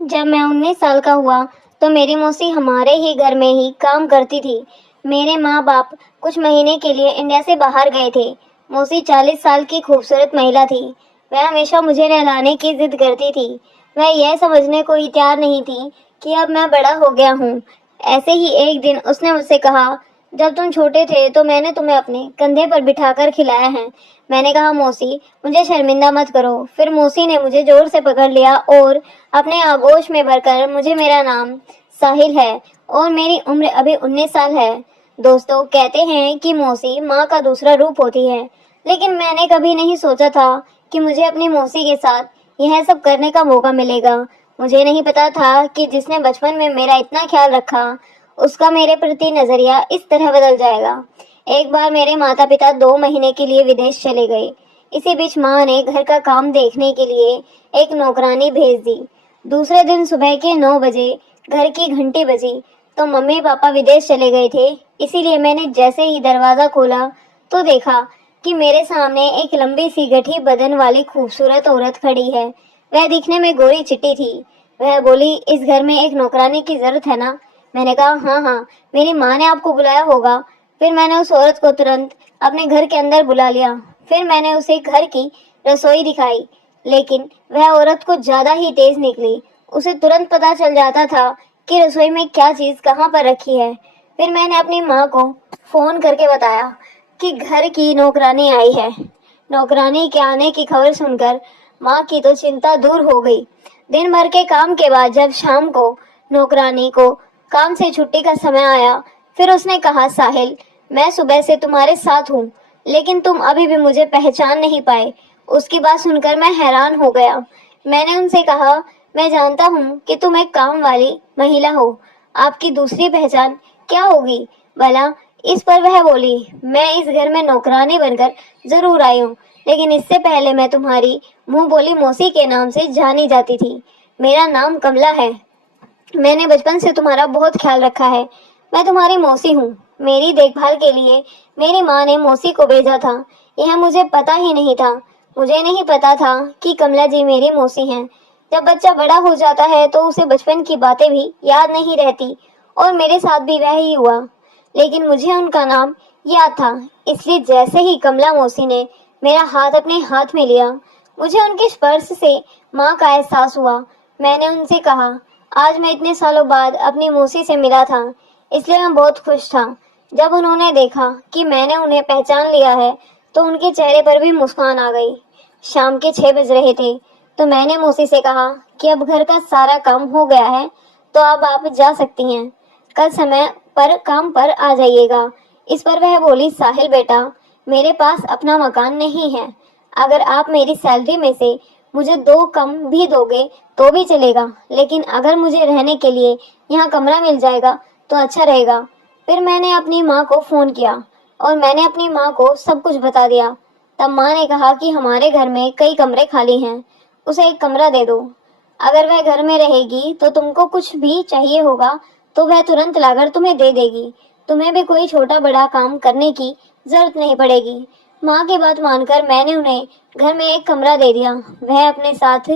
जब मैं 19 साल का हुआ तो मेरी मौसी हमारे ही घर में ही काम करती थी। मेरे माँ बाप कुछ महीने के लिए इंडिया से बाहर गए थे। मौसी 40 साल की खूबसूरत महिला थी। वह हमेशा मुझे नहलाने की जिद करती थी। वह यह समझने को ही तैयार नहीं थी कि अब मैं बड़ा हो गया हूँ। ऐसे ही एक दिन उसने मुझसे कहा, जब तुम छोटे थे तो मैंने तुम्हें अपने कंधे पर बिठाकर खिलाया है। मैंने कहा, मौसी मुझे शर्मिंदा मत करो। फिर मौसी ने मुझे जोर से पकड़ लिया और अपने आगोश में भरकर मुझे, मेरा नाम साहिल है और मेरी उम्र अभी 19 साल है। दोस्तों, कहते हैं कि मौसी माँ का दूसरा रूप होती है, लेकिन मैंने कभी नहीं सोचा था कि मुझे अपनी मौसी के साथ यह सब करने का मौका मिलेगा। मुझे नहीं पता था कि जिसने बचपन में मेरा इतना ख्याल रखा, उसका मेरे प्रति नजरिया इस तरह बदल जाएगा। एक बार मेरे माता पिता 2 महीने के लिए विदेश चले गए। इसी बीच माँ ने घर का काम देखने के लिए एक नौकरानी भेज दी। दूसरे दिन सुबह के 9 बजे घर की घंटी बजी तो मम्मी पापा विदेश चले गए थे। इसीलिए मैंने जैसे ही दरवाजा खोला तो देखा कि मेरे सामने एक लंबी सी गठी बदन वाली खूबसूरत औरत खड़ी है। वह दिखने में गोरी चिट्टी थी। वह बोली, इस घर में एक नौकरानी की जरूरत है ना? मैंने कहा, हाँ हाँ, मेरी माँ ने आपको बुलाया होगा। फिर मैंने उस औरत को तुरंत अपने घर के अंदर बुला लिया। फिर मैंने उसे घर की रसोई दिखाई, लेकिन वह औरत कुछ ज्यादा ही तेज निकली। उसे तुरंत पता चल जाता था कि रसोई में क्या चीज कहाँ पर रखी है। फिर मैंने अपनी माँ को फोन करके बताया कि घर की नौकरानी आई है। नौकरानी के आने की खबर सुनकर माँ की तो चिंता दूर हो गई। दिन भर के काम के बाद जब शाम को नौकरानी को काम से छुट्टी का समय आया, फिर उसने कहा, साहिल, मैं सुबह से तुम्हारे साथ हूँ, लेकिन तुम अभी भी मुझे पहचान नहीं पाए। उसकी बात सुनकर मैं हैरान हो गया। मैंने उनसे कहा, मैं जानता हूँ कि तुम एक काम वाली महिला हो। आपकी दूसरी पहचान क्या होगी भला? इस पर वह बोली, मैं इस घर में नौकरानी बनकर जरूर आई हूँ, लेकिन इससे पहले मैं तुम्हारी मुंह बोली मौसी के नाम से जानी जाती थी। मेरा नाम कमला है। मैंने बचपन से तुम्हारा बहुत ख्याल रखा है। मैं तुम्हारी मौसी हूँ। मेरी देखभाल के लिए मेरी माँ ने मौसी को भेजा था। यह मुझे पता ही नहीं था। मुझे नहीं पता था कि कमला जी मेरी मौसी हैं। जब बच्चा बड़ा हो जाता है तो उसे बचपन की बातें भी याद नहीं रहती, और मेरे साथ भी वह ही हुआ। लेकिन मुझे उनका नाम याद था, इसलिए जैसे ही कमला मौसी ने मेरा हाथ अपने हाथ में लिया, मुझे उनके स्पर्श से माँ का एहसास हुआ। मैंने उनसे कहा, आज मैं इतने सालों बाद अपनी मौसी से मिला था, इसलिए मैं बहुत खुश था। जब उन्होंने देखा कि मैंने उन्हें पहचान लिया है तो उनके चेहरे पर भी मुस्कान आ गई। शाम के 6 बज रहे थे तो मैंने मौसी से कहा कि अब घर का सारा काम हो गया है, तो अब आप जा सकती हैं। कल समय पर काम पर आ जाइएगा। इस पर वह बोली, साहिल बेटा, मेरे पास अपना मकान नहीं है। अगर आप मेरी सैलरी में से मुझे 2 कम भी दोगे तो भी चलेगा, लेकिन अगर मुझे रहने के लिए यहाँ कमरा मिल जाएगा तो अच्छा रहेगा। फिर मैंने अपनी माँ को फोन किया और मैंने अपनी माँ को सब कुछ बता दिया। तब माँ ने कहा कि हमारे घर में कई कमरे खाली हैं, उसे एक कमरा दे दो। अगर वह घर में रहेगी तो तुमको कुछ भी चाहिए होगा तो वह तुरंत लाकर तुम्हें दे देगी। तुम्हें भी कोई छोटा बड़ा काम करने की जरूरत नहीं पड़ेगी। माँ की बात मानकर मैंने उन्हें घर में एक कमरा दे दिया। वह अपने साथ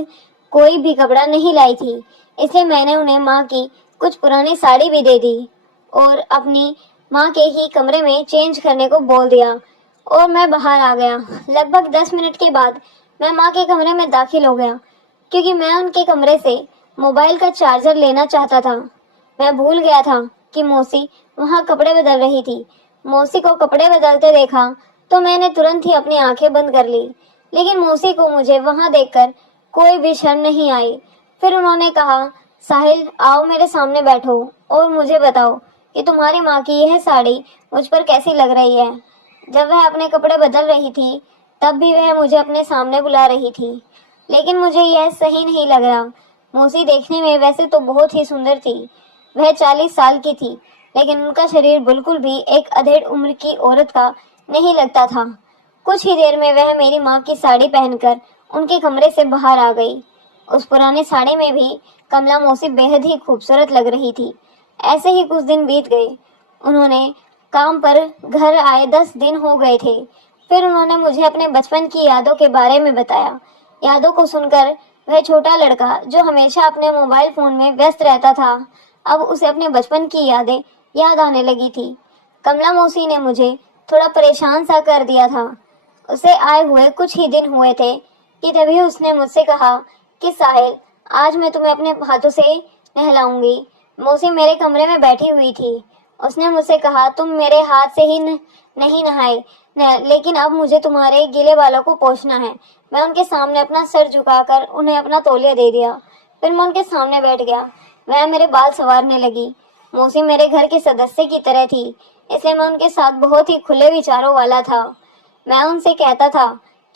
कोई भी कपड़ा नहीं लाई थी, इसलिए मैंने उन्हें माँ की कुछ पुरानी साड़ी भी दे दी और अपनी माँ के ही कमरे में चेंज करने को बोल दिया, और मैं बाहर आ गया। लगभग 10 मिनट के बाद मैं माँ के कमरे में दाखिल हो गया, क्योंकि मैं उनके कमरे से मोबाइल का चार्जर लेना चाहता था। मैं भूल गया था कि मौसी वहाँ कपड़े बदल रही थी। मौसी को कपड़े बदलते देखा तो मैंने तुरंत ही अपनी आंखें बंद कर ली, लेकिन मौसी को मुझे वहाँ देखकर कोई भी शर्म नहीं आई। फिर उन्होंने कहा, साहिल, आओ मेरे सामने बैठो और मुझे बताओ कि तुम्हारी माँ की यह साड़ी मुझ पर कैसी लग रही है। जब वह अपने कपड़े बदल रही थी तब भी वह मुझे अपने सामने बुला रही थी, लेकिन मुझे यह सही नहीं लग रहा। मौसी देखने में वैसे तो बहुत ही सुंदर थी। वह 40 साल की थी, लेकिन उनका शरीर बिल्कुल भी एक अधेड़ उम्र की औरत का नहीं लगता था। कुछ ही देर में वह मेरी माँ की साड़ी पहनकर उनके कमरे से बाहर आ गई। उस पुरानी साड़ी में भी कमला मौसी बेहद ही खूबसूरत लग रही थी। ऐसे ही कुछ दिन बीत गए। उन्होंने काम पर घर आए 10 दिन हो गए थे। फिर उन्होंने मुझे अपने बचपन की यादों के बारे में बताया। यादों को सुनकर वह छोटा लड़का जो हमेशा अपने मोबाइल फोन में व्यस्त रहता था, अब उसे अपने बचपन की यादें याद आने लगी थी। कमला मौसी ने मुझे थोड़ा परेशान सा कर दिया था। उसे आए हुए कुछ ही दिन हुए थे कि तभी उसने मुझसे कहा कि साहिल, आज मैं तुम्हें अपने हाथों से नहलाऊंगी। मौसी मेरे कमरे में बैठी हुई थी। उसने मुझसे कहा, तुम मेरे हाथ से ही नहीं नहाए लेकिन अब मुझे तुम्हारे गीले बालों को पोंछना है। मैं उनके सामने अपना सर झुकाकर उन्हें अपना तौलिया दे दिया। फिर मैं उनके सामने बैठ गया। वह मेरे बाल संवारने लगी। मौसी मेरे घर के सदस्य की तरह थी, इसलिए मैं उनके साथ बहुत ही खुले विचारों वाला था। मैं उनसे कहता था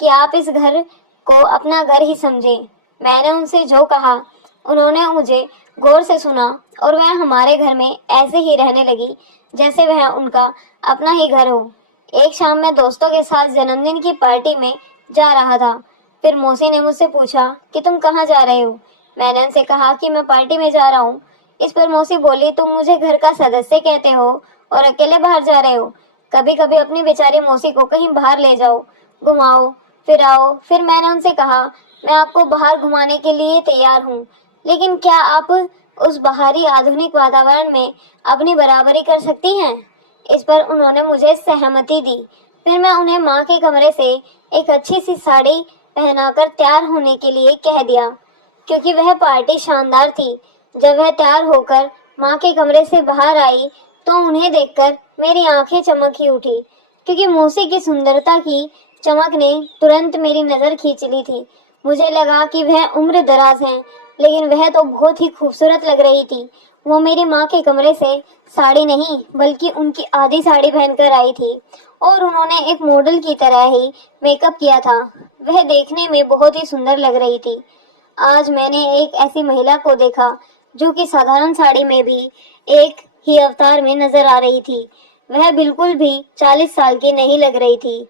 कि आप इस घर को अपना घर ही समझें। मैंने उनसे जो कहा उन्होंने मुझे गौर से सुना और वह हमारे घर में ऐसे ही रहने लगी जैसे वह उनका अपना ही घर हो। एक शाम मैं दोस्तों के साथ जन्मदिन की पार्टी में जा रहा था। फिर मौसी ने मुझसे पूछा कि तुम कहाँ जा रहे हो। मैंने उनसे कहा कि मैं पार्टी में जा रहा हूँ। इस पर मौसी बोली, तुम मुझे घर का सदस्य कहते हो और अकेले बाहर जा रहे हो। कभी कभी अपनी बेचारी मौसी को कहीं बाहर ले जाओ, घुमाओ फिराओ। फिर मैंने उनसे कहा, मैं आपको बाहर घुमाने के लिए तैयार हूँ, लेकिन क्या आप उस बाहरी आधुनिक वातावरण में अपनी बराबरी कर सकती हैं? इस पर उन्होंने मुझे सहमति दी। फिर मैं उन्हें माँ के कमरे से एक अच्छी सी साड़ी पहनाकर तैयार होने के लिए कह दिया, क्योंकि वह पार्टी शानदार थी। जब वह तैयार होकर माँ के कमरे से बाहर आई तो उन्हें देखकर मेरी आंखें चमक ही उठी, क्योंकि मौसी की सुंदरता की चमक ने तुरंत मेरी नजर खींच ली थी। मुझे लगा कि वह उम्र दराज हैं, लेकिन वह तो बहुत ही खूबसूरत लग रही थी। वो मेरी माँ के कमरे से साड़ी नहीं बल्कि उनकी आधी साड़ी पहनकर आई थी और उन्होंने एक मॉडल की तरह ही मेकअप किया था। वह देखने में बहुत ही सुंदर लग रही थी। आज मैंने एक ऐसी महिला को देखा जो कि साधारण साड़ी में भी एक ही अवतार में नजर आ रही थी। वह बिल्कुल भी 40 साल की नहीं लग रही थी।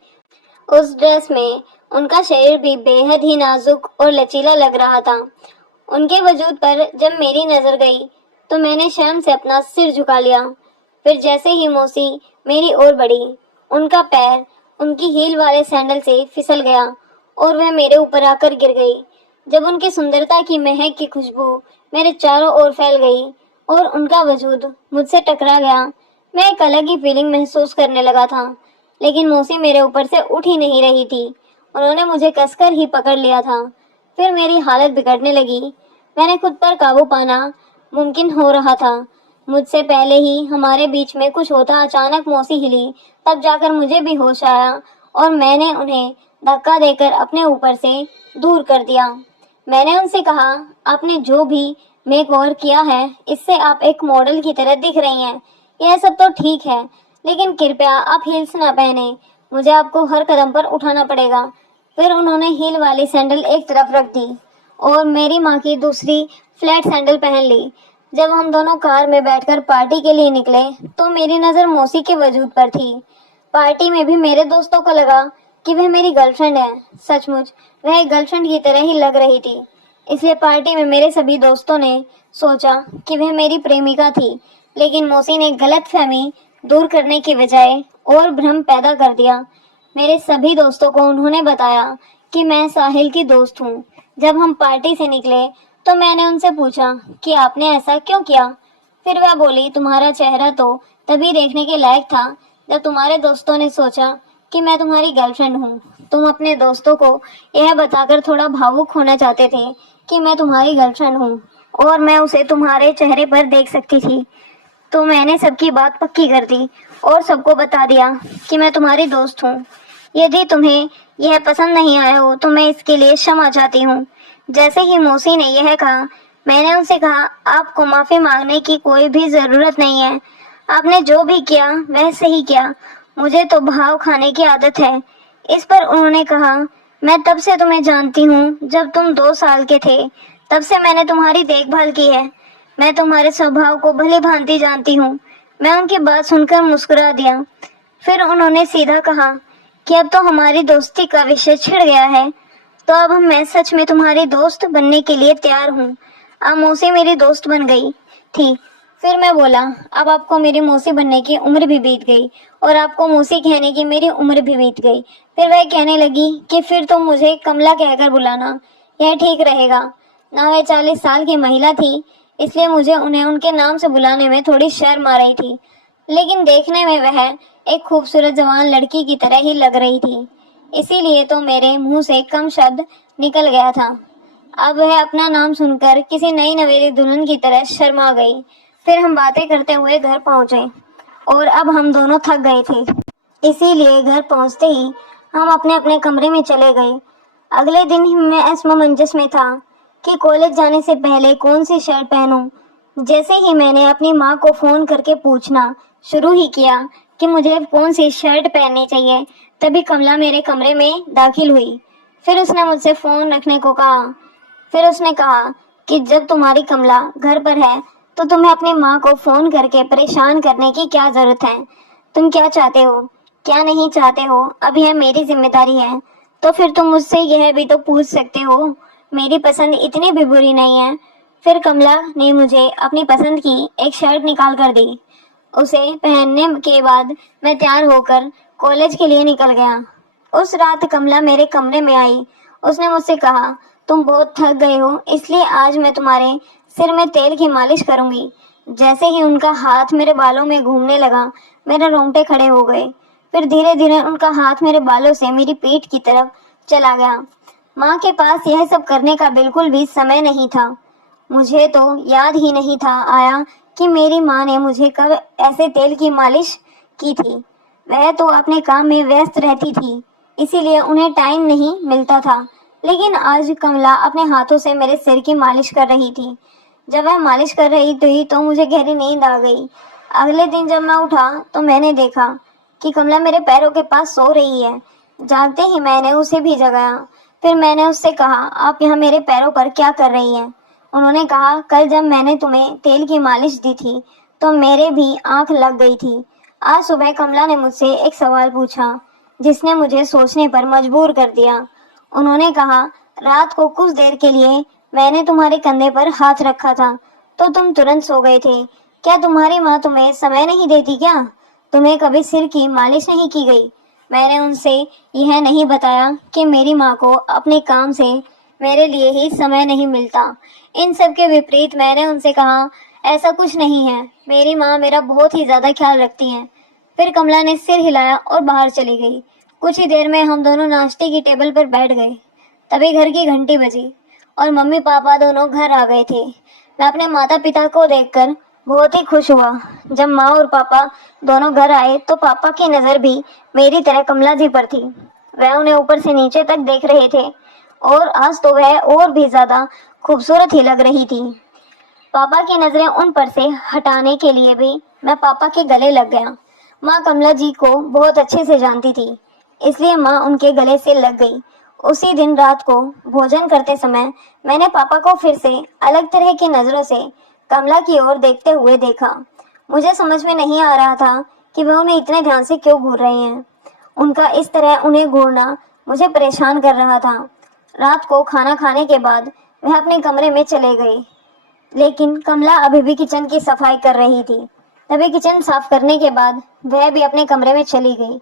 उस ड्रेस में उनका शरीर भी बेहद ही नाजुक और लचीला लग रहा था। उनके वजूद पर जब मेरी नजर गई तो मैंने शर्म से अपना सिर झुका लिया। फिर जैसे ही मौसी मेरी ओर बढ़ी, उनका पैर उनकी हील वाले सैंडल से फिसल गया और वह मेरे ऊपर आकर गिर गई। जब उनकी सुंदरता की महक की खुशबू मेरे चारों ओर फैल गई और उनका वजूद मुझसे टकरा गया, मैं एक अलग ही फीलिंग महसूस करने लगा था। लेकिन मौसी मेरे ऊपर से उठ ही नहीं रही थी। उन्होंने मुझे कसकर ही पकड़ लिया था। फिर मेरी हालत बिगड़ने लगी। मैंने खुद पर काबू पाना मुमकिन हो रहा था। मुझसे पहले ही हमारे बीच में कुछ होता अचानक मौसी हिली, तब जाकर मुझे भी होश आया और मैंने उन्हें धक्का देकर अपने ऊपर से दूर कर दिया। मैंने उनसे कहा, आपने जो भी मेकओवर किया है इससे आप एक मॉडल की तरह दिख रही हैं। यह सब तो ठीक है, लेकिन कृपया आप हील्स ना पहने। मुझे आपको हर कदम पर उठाना पड़ेगा। फिर उन्होंने हील वाली सैंडल एक तरफ रख दी और मेरी माँ की दूसरी फ्लैट सैंडल पहन ली। जब हम दोनों कार में बैठकर पार्टी के लिए निकले तो मेरी नज़र मौसी के वजूद पर थी। पार्टी में भी मेरे दोस्तों को लगा कि वह मेरी गर्लफ्रेंड है। सचमुच वह एक गर्लफ्रेंड की तरह ही लग रही थी। इसलिए पार्टी में मेरे सभी दोस्तों ने सोचा कि वह मेरी प्रेमिका थी, लेकिन मौसी ने गलतफहमी दूर करने की बजाय और भ्रम पैदा कर दिया। मेरे सभी दोस्तों को उन्होंने बताया कि मैं साहिल की दोस्त हूँ। जब हम पार्टी से निकले तो मैंने उनसे पूछा कि आपने ऐसा क्यों किया। फिर वह बोली, तुम्हारा चेहरा तो तभी देखने के लायक था जब तुम्हारे दोस्तों ने सोचा कि मैं तुम्हारी गर्लफ्रेंड हूँ। तुम अपने दोस्तों को यह बताकर थोड़ा भावुक होना चाहते थे कि मैं तुम्हारी गर्लफ्रेंड हूँ और मैं उसे तुम्हारे चेहरे पर देख सकती थी। तो मैंने सबकी बात पक्की कर दी और सबको बता दिया कि मैं तुम्हारी दोस्त हूँ। यदि तुम्हें यह पसंद नहीं आया हो तो मैं इसके लिए क्षमा चाहती हूँ। जैसे ही मौसी ने यह कहा, मैंने उनसे कहा, आपको माफ़ी मांगने की कोई भी ज़रूरत नहीं है। आपने जो भी किया वह सही किया। मुझे तो भाव खाने की आदत है। इस पर उन्होंने कहा, मैं तब से तुम्हें जानती हूँ जब तुम 2 साल के थे। तब से मैंने तुम्हारी देखभाल की है। मैं तुम्हारे स्वभाव को भली भांति जानती हूँ। मैं उनकी बात सुनकर मुस्कुरा दिया। फिर उन्होंने सीधा कहा कि अब तो हमारी दोस्ती का विषय छिड़ गया है, तो अब मैं सच में तुम्हारी दोस्त बनने के लिए तैयार हूँ। अब मौसी मेरी दोस्त बन गई थी। फिर मैं बोला, अब आपको मेरी मौसी बनने की उम्र भी बीत गई और आपको मौसी कहने की मेरी उम्र भी बीत गई। फिर वह कहने लगी कि फिर तुम मुझे कमला कहकर बुलाना, यह ठीक रहेगा। ना वह 40 साल की महिला थी, इसलिए मुझे उन्हें उनके नाम से बुलाने में थोड़ी शर्म आ रही थी, लेकिन देखने में वह एक खूबसूरत जवान लड़की की तरह ही लग रही थी, इसीलिए तो मेरे मुंह से कम शब्द निकल गया था। अब वह अपना नाम सुनकर किसी नई नवेली दुल्हन की तरह शर्मा गई। फिर हम बातें करते हुए घर पहुंचे और अब हम दोनों थक गए थे, इसीलिए घर पहुंचते ही हम अपने अपने कमरे में चले गए। अगले दिन ही मैं असमंजस में था कि कॉलेज जाने से पहले कौन सी शर्ट पहनूं। जैसे ही मैंने अपनी माँ को फोन करके पूछना शुरू ही किया कि मुझे कौन सी शर्ट पहननी चाहिए, तभी कमला मेरे कमरे में दाखिल हुई। फिर उसने मुझसे फोन रखने को कहा। फिर उसने कहा कि जब तुम्हारी कमला घर पर है तो तुम्हें अपनी माँ को फोन करके परेशान करने की क्या जरूरत है। तुम क्या चाहते हो, क्या नहीं चाहते हो, अब यह मेरी जिम्मेदारी है। तो फिर तुम मुझसे यह भी तो पूछ सकते हो, मेरी पसंद इतनी भी बुरी नहीं है। फिर कमला ने मुझे अपनी पसंद की एक शर्ट निकाल कर दी। उसे पहनने के बाद मैं तैयार होकर कॉलेज के लिए निकल गया। उस रात कमला मेरे कमरे में आई। उसने मुझसे कहा, तुम बहुत थक गए हो, इसलिए आज मैं तुम्हारे सिर में तेल की मालिश करूंगी। जैसे ही उनका हाथ मेरे बालों में घूमने लगा, मेरे रोंगटे खड़े हो गए। फिर धीरे धीरे उनका हाथ मेरे बालों से मेरी पीठ की तरफ चला गया। माँ के पास यह सब करने का बिल्कुल भी समय नहीं था। मुझे तो याद ही नहीं था आया कि मेरी माँ ने मुझे कब ऐसे तेल की मालिश की थी। वह तो अपने काम में व्यस्त रहती थी, इसीलिए उन्हें टाइम नहीं मिलता था। लेकिन आज कमला अपने हाथों से मेरे सिर की मालिश कर रही थी। जब वह मालिश कर रही थी तो मुझे गहरी नींद आ गई। अगले दिन जब मैं उठा तो मैंने देखा कि कमला मेरे पैरों के पास सो रही है। जागते ही मैंने उसे भी जगाया। फिर मैंने उससे कहा, आप यहाँ मेरे पैरों पर क्या कर रही हैं? उन्होंने कहा, कल जब मैंने तुम्हें तेल की मालिश दी थी तो मेरे भी आंख लग गई थी। आज सुबह कमला ने मुझसे एक सवाल पूछा जिसने मुझे सोचने पर मजबूर कर दिया। उन्होंने कहा, रात को कुछ देर के लिए मैंने तुम्हारे कंधे पर हाथ रखा था तो तुम तुरंत सो गए थे। क्या तुम्हारी माँ तुम्हें समय नहीं देती क्या? तुम्हें कभी सिर की मालिश नहीं की गई? मैंने उनसे यह नहीं बताया कि मेरी माँ को अपने काम से मेरे लिए ही समय नहीं मिलता। इन सब के विपरीत मैंने उनसे कहा, ऐसा कुछ नहीं है, मेरी माँ मेरा बहुत ही ज्यादा ख्याल रखती हैं। फिर कमला ने सिर हिलाया और बाहर चली गई। कुछ ही देर में हम दोनों नाश्ते की टेबल पर बैठ गए। तभी घर की घंटी बजी और मम्मी पापा दोनों घर आ गए थे। मैं अपने माता पिता को देखकर बहुत ही खुश हुआ। जब माँ और पापा दोनों घर आए तो पापा की नज़र भी मेरी तरह कमला जी पर थी। वह उन्हें ऊपर से नीचे तक देख रहे थे और आज तो वह और भी ज्यादा खूबसूरत ही लग रही थी। पापा की नजरें उन पर से हटाने के लिए भी मैं पापा के गले लग गया। माँ कमला जी को बहुत अच्छे से जानती थी, इसलिए माँ उनके गले से लग गई। उसी दिन रात को भोजन करते समय मैंने पापा को फिर से अलग तरह की नजरों से कमला की ओर देखते हुए देखा। मुझे समझ में नहीं आ रहा था कि वह उन्हें इतने ध्यान से क्यों घूर रहे हैं। उनका इस तरह उन्हें घूरना मुझे परेशान कर रहा था। रात को खाना खाने के बाद वह अपने कमरे में चले गए, लेकिन कमला अभी भी किचन की सफाई कर रही थी। तभी किचन साफ करने के बाद वह भी अपने कमरे में चली गई।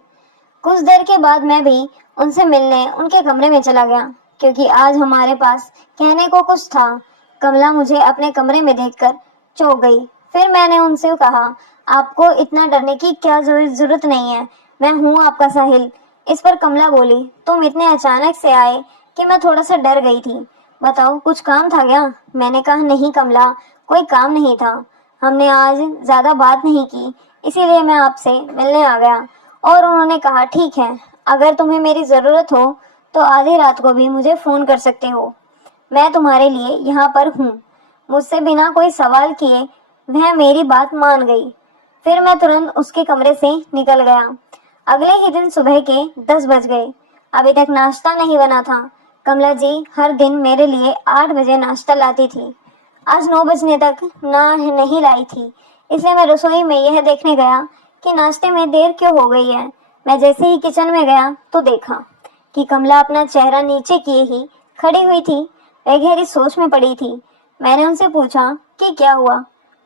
कुछ देर के बाद मैं भी उनसे मिलने उनके कमरे में चला गया, क्योंकि आज हमारे पास कहने को कुछ था। कमला मुझे अपने कमरे में देखकर चौंक गई। फिर मैंने उनसे कहा, आपको इतना डरने की क्या जरूरत नहीं है, मैं हूँ आपका साहिल। इस पर कमला बोली, तुम इतने अचानक से आए कि मैं थोड़ा सा डर गई थी। बताओ, कुछ काम था क्या? मैंने कहा, नहीं कमला, कोई काम नहीं था। हमने आज ज्यादा बात नहीं की, इसीलिए मैं आपसे मिलने आ गया। और उन्होंने कहा, ठीक है, अगर तुम्हें मेरी ज़रूरत हो तो आधी रात को भी मुझे फ़ोन कर सकते हो, मैं तुम्हारे लिए यहाँ पर हूँ। मुझसे बिना कोई सवाल किए वह मेरी बात मान गई। फिर मैं तुरंत उसके कमरे से निकल गया। अगले ही दिन सुबह के 10 बज गए। अभी तक नाश्ता नहीं बना था। कमला जी हर दिन मेरे लिए 8 बजे नाश्ता लाती थी। आज 9 बजने तक नहीं लाई थी, इसलिए मैं रसोई में यह देखने गया कि नाश्ते में देर क्यों हो गई है। मैं जैसे ही किचन में गया तो देखा कि कमला अपना चेहरा नीचे किए ही खड़ी हुई थी। वह गहरी सोच में पड़ी थी। मैंने उनसे पूछा कि क्या हुआ।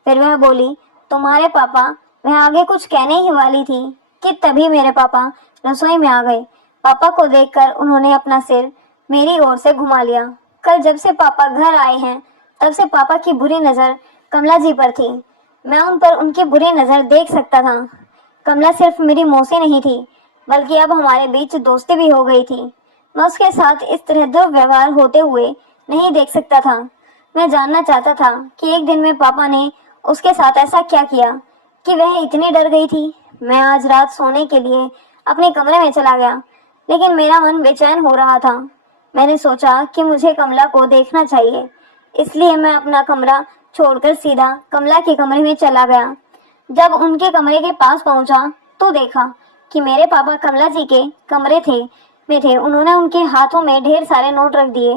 फिर वह बोली, तुम्हारे पापा। वह आगे कुछ कहने ही वाली थी कि तभी मेरे पापा रसोई में आ गए। पापा को देखकर उन्होंने अपना सिर मेरी ओर से घुमा लिया कल जब से पापा घर आए हैं तब से पापा की बुरी नज़र कमला जी पर थी। मैं उन पर उनकी बुरी नज़र देख सकता था। कमला सिर्फ मेरी मौसी नहीं थी, बल्कि अब हमारे बीच दोस्ती भी हो गई थी। मैं उसके साथ इस तरह दुर्व्यवहार होते हुए नहीं देख सकता था। मैं जानना चाहता था कि एक दिन में पापा ने उसके साथ ऐसा क्या किया कि वह इतनी डर गई थी। मैं आज रात सोने के लिए अपने कमरे में चला गया, लेकिन मेरा मन बेचैन हो रहा था। मैंने सोचा कि मुझे कमला को देखना चाहिए, इसलिए मैं अपना कमरा छोड़कर सीधा कमला के कमरे में चला गया। जब उनके कमरे के पास पहुंचा तो देखा कि मेरे पापा कमला जी के कमरे में थे। उन्होंने उनके हाथों में ढेर सारे नोट रख दिए।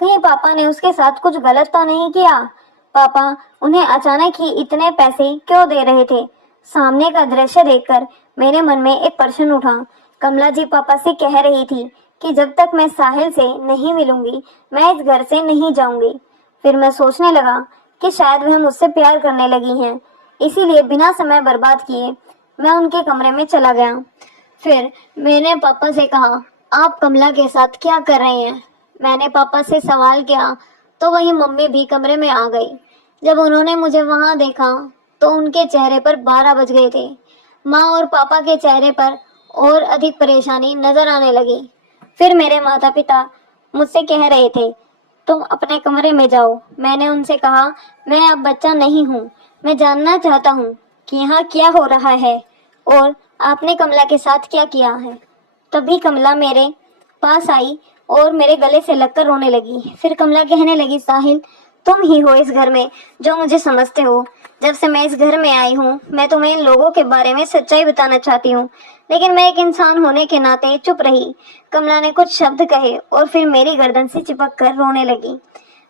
कहीं पापा ने उसके साथ कुछ गलत तो नहीं किया? पापा उन्हें अचानक ही इतने पैसे क्यों दे रहे थे? सामने का दृश्य देखकर मेरे मन में एक प्रश्न उठा। कमला जी पापा से कह रही थी कि जब तक मैं साहिल से नहीं मिलूंगी मैं इस घर से नहीं जाऊंगी। फिर मैं सोचने लगा कि शायद वह मुझसे प्यार करने लगी हैं, इसीलिए बिना समय बर्बाद किए मैं उनके कमरे में चला गया। फिर मैंने पापा से कहा, आप कमला के साथ क्या कर रहे हैं? मैंने पापा से सवाल किया तो वही मम्मी भी कमरे में आ गई। जब उन्होंने मुझे वहां देखा तो उनके चेहरे पर 12 बज गए थे। माँ और पापा के चेहरे पर और अधिक परेशानी नजर आने लगी। फिर मेरे माता पिता मुझसे कह रहे थे, तुम अपने कमरे में जाओ। मैंने उनसे कहा, मैं अब बच्चा नहीं हूँ, मैं जानना चाहता हूँ कि यहाँ क्या हो रहा है और आपने कमला के साथ क्या किया है। तभी कमला मेरे पास आई और मेरे गले से लगकर रोने लगी। फिर कमला कहने लगी, साहिल तुम ही हो इस घर में जो मुझे समझते हो। जब से मैं इस घर में आई हूँ मैं तुम्हें इन लोगों के बारे में सच्चाई बताना चाहती हूँ, लेकिन मैं एक इंसान होने के नाते चुप रही। कमला ने कुछ शब्द कहे और फिर मेरी गर्दन से चिपक कर रोने लगी।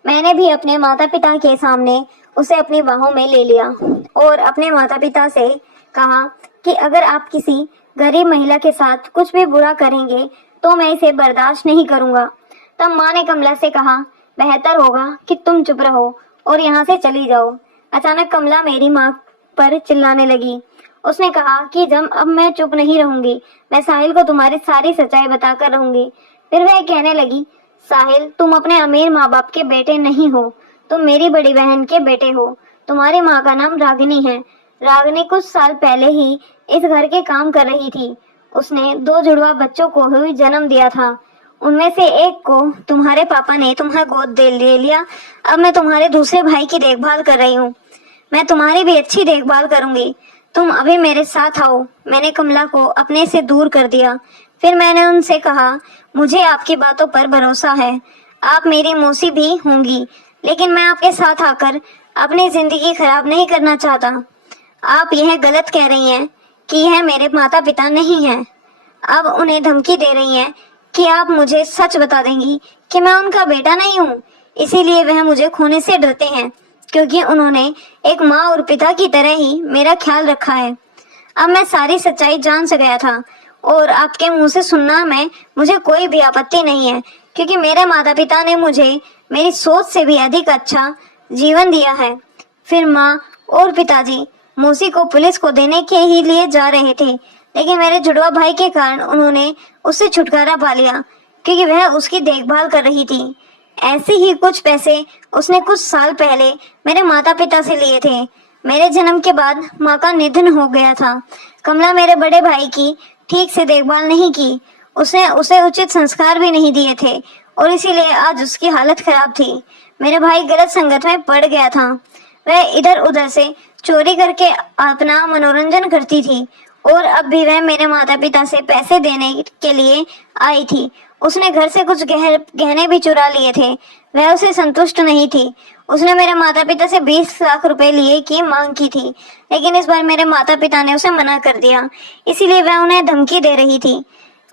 मैंने भी अपने माता पिता के सामने उसे अपनी बाहों में ले लिया और अपने माता पिता से कहा कि अगर आप किसी गरीब महिला के साथ कुछ भी बुरा करेंगे तो मैं इसे बर्दाश्त नहीं करूंगा। तब माँ ने कमला से कहा, बेहतर होगा कि तुम चुप रहो और यहाँ से चली जाओ। अचानक कमला मेरी माँ पर चिल्लाने लगी। उसने कहा कि जब अब मैं चुप नहीं रहूंगी मैं साहिल को तुम्हारी सारी सच्चाई बताकर रहूंगी। फिर वह कहने लगी, साहिल तुम अपने अमीर माँ बाप के बेटे नहीं हो, तुम मेरी बड़ी बहन के बेटे हो। तुम्हारी माँ का नाम रागिनी है। रागिनी कुछ साल पहले ही इस घर के काम कर रही थी। उसने 2 जुड़वा बच्चों को ही जन्म दिया था। उनमें से एक को तुम्हारे पापा ने तुम्हारा गोद दे ले लिया। अब मैं तुम्हारे दूसरे भाई की देखभाल कर रही हूँ। मैं तुम्हारी भी अच्छी देखभाल करूंगी। तुम अभी मेरे साथ आओ। मैंने कमला को अपने से दूर कर दिया। फिर मैंने उनसे कहा, मुझे आपकी बातों पर भरोसा है। आप मेरी मौसी भी होंगी, लेकिन मैं आपके साथ आकर अपनी जिंदगी खराब नहीं करना चाहता। आप यह गलत कह रही हैं कि यह मेरे माता पिता नहीं हैं। अब उन्हें धमकी दे रही हैं कि आप मुझे सच बता देंगी कि मैं उनका बेटा नहीं हूँ। इसीलिए वह मुझे खोने से डरते हैं, क्योंकि उन्होंने एक माँ और पिता की तरह ही मेरा ख्याल रखा है। अब मैं सारी सच्चाई जान से गया था और आपके मुंह से सुनना में मुझे कोई भी आपत्ति नहीं है, क्योंकि मेरे माता पिता ने मुझे मेरी सोच से भी अधिक अच्छा जीवन दिया है। फिर माँ और पिताजी मौसी को पुलिस को देने के ही लिए जा रहे थे, लेकिन मेरे जुड़वा भाई के कारण उन्होंने उससे छुटकारा पा लिया, क्योंकि वह उसकी देखभाल कर रही थी। ऐसे ही कुछ पैसे उसने कुछ साल पहले मेरे माता पिता से लिए थे। मेरे जन्म के बाद माँ का निधन हो गया था। कमला मेरे बड़े भाई की ठीक से देखभाल नहीं की। उसने उसे उचित संस्कार भी नहीं दिए थे और इसीलिए आज उसकी हालत खराब थी। मेरे भाई गलत संगत में पड़ गया था। वह इधर उधर से चोरी करके अपना मनोरंजन करती थी और अब भी वह मेरे माता पिता से पैसे देने के लिए आई थी। उसने घर से कुछ गहने भी चुरा लिए थे। वह उसे संतुष्ट नहीं थी। उसने मेरे माता पिता से 20 लाख रुपए लिए की मांग की थी, लेकिन इस बार मेरे माता पिता ने उसे मना कर दिया। इसीलिए वह उन्हें धमकी दे रही थी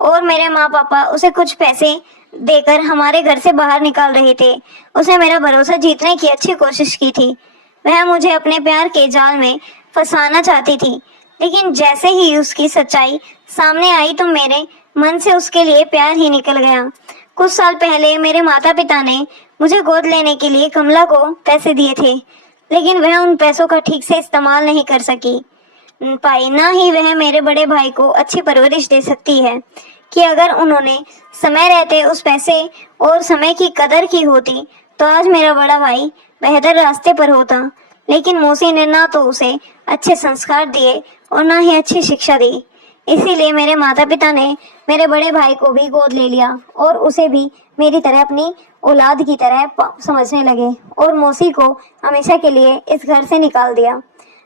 और मेरे माँ पापा उसे कुछ पैसे देकर हमारे घर से बाहर निकाल रहे थे। उसने मेरा भरोसा जीतने की अच्छी कोशिश की थी। वह मुझे अपने प्यार के जाल में फंसाना चाहती थी, लेकिन जैसे ही उसकी सच्चाई सामने आई तो मेरे मन से उसके लिए प्यार ही निकल गया। कुछ साल पहले मेरे माता पिता ने मुझे गोद लेने के लिए कमला को पैसे दिए थे, लेकिन वह उन पैसों का ठीक से इस्तेमाल नहीं कर पाई। ना ही वह मेरे बड़े भाई को अच्छी परवरिश दे सकती है, कि अगर उन्होंने समय रहते उस पैसे और समय की कदर की होती तो आज मेरा बड़ा भाई बेहतर रास्ते पर होता। लेकिन मौसी ने ना तो उसे अच्छे संस्कार दिए और ना ही अच्छी शिक्षा दी। इसीलिए मेरे माता पिता ने मेरे बड़े भाई को भी गोद ले लिया और उसे भी मेरी तरह अपनी औलाद की तरह समझने लगे और मौसी को हमेशा के लिए इस घर से निकाल दिया।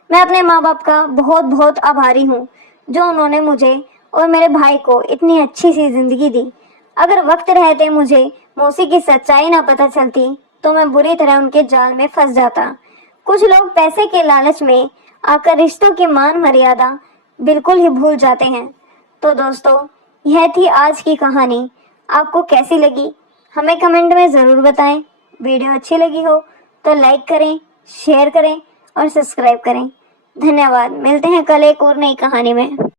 मैं अपने माँ बाप का बहुत बहुत आभारी हूँ जो उन्होंने मुझे और मेरे भाई को इतनी अच्छी सी जिंदगी दी। अगर वक्त रहते मुझे मौसी की सच्चाई ना पता चलती तो मैं बुरी तरह उनके जाल में फंस जाता। कुछ लोग पैसे के लालच में आकर रिश्तों की मान मर्यादा बिल्कुल ही भूल जाते हैं। तो दोस्तों, यह थी आज की कहानी। आपको कैसी लगी हमें कमेंट में ज़रूर बताएं। वीडियो अच्छी लगी हो तो लाइक करें, शेयर करें और सब्सक्राइब करें। धन्यवाद। मिलते हैं कल एक और नई कहानी में।